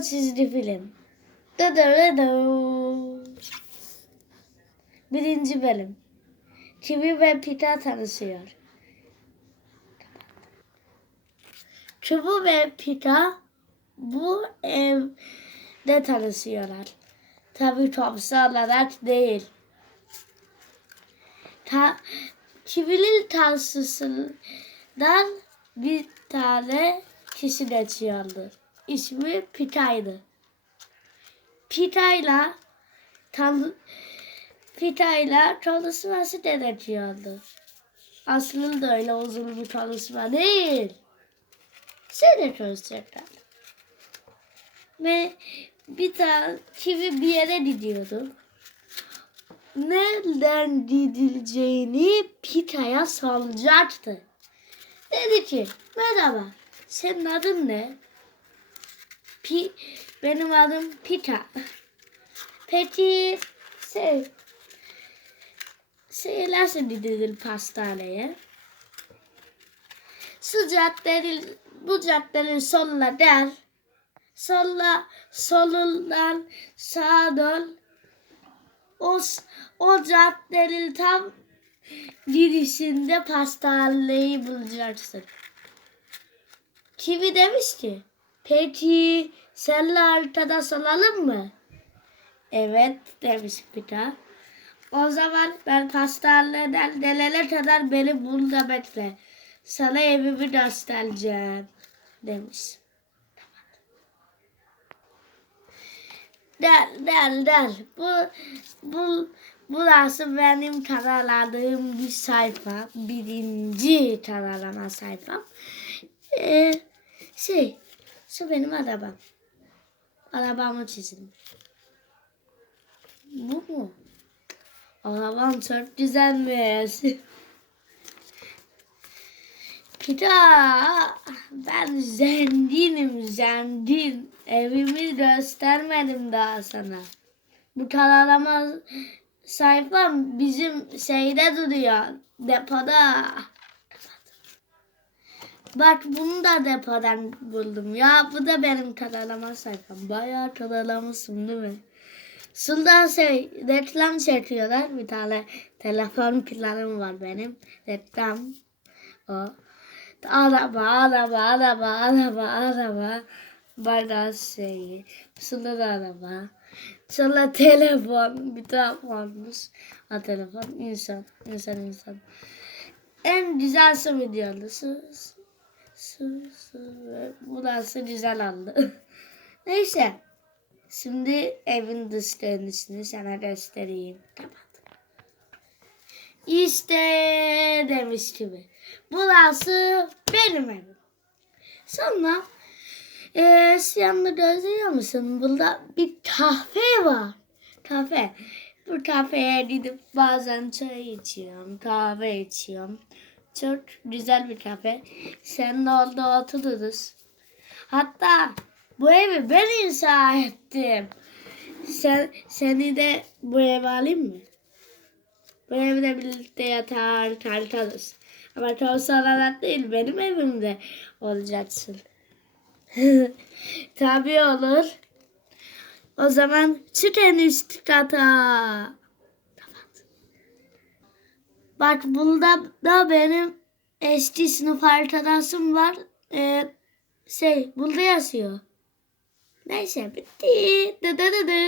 Çizgi film. Dıdıdıdı. Birinci bölüm. Çivi ve Pita tanışıyor. Çubu ve Pita bu evde tanışıyorlar. Tabii topsal olarak değil. Ta, çivili tansısından bir tane kişi geçiyordu. İsmi Pita'ydı. Pita'yla tan Pita'yla tanışması denetiyordu. Aslında öyle uzun bir tanışma değil. Seni çözecekler. Ve bir tane kivi bir yere gidiyordu. Nereden gidileceğini Pita'ya soracaktı. Dedi ki merhaba senin adın ne? Pi, benim adım Pita. Peki şey şey nasıl gidilir pastaneye? Şu caddenin bu caddenin sonuna der. Solla solundan sağa dön. O, o caddenin tam girişinde pastaneyi bulacaksın. Kivi demiş ki, peki senle haritada salalım mı? Evet demiş Pita. O zaman ben pastaneden gelene kadar beni burada bekle. Sana evimi göstereceğim demiş. Del del del. Bu bu burası benim karaladığım bir sayfa. Birinci karalama sayfam. Ee, şey, şu benim arabam. Arabamı çizdim. Bu mu? Arabam çok güzelmiş. Pita, ben zenginim zengin. Evimi göstermedim daha sana. Bu karalama sayfam bizim şeyde duruyor. Depoda. Bak bunu da depodan buldum. Ya bu da benim karalama sayfam. Bayağı karalamışım değil mi? Şuradan şey reklam çekiyorlar. Bir tane telefon planım var benim. Reklam. O. Araba, araba, araba, araba, araba. Bardak şeyi. Sonra da araba. Sonra telefon. Bir telefonmuş. Ha telefon. insan, insan, insan. En güzel su videodu. Su. Burası güzel oldu. Neyse. Şimdi evin dış görünüşünü sana göstereyim. Kapat. İşte demiş gibi. Burası benim evim. Sonra eee yanında gözüyor musun? Burada bir kafe var. Kafe. Bu kafeye gidip bazen çay içiyorum, kahve içiyorum. Çok güzel bir kafe. Sen de orada otururuz. Hatta bu evi ben inşa ettim. Sen, seni de bu eve alayım mı? Bu evde birlikte yatar, kalkarız. Ama olarak değil, benim evimde olacaksın. Tabii olur. O zaman çık en üst kata. Bak burada da benim eski sınıf arkadaşım var. Ee, şey burada yazıyor. Neyse bitti. Dı dı dı dı.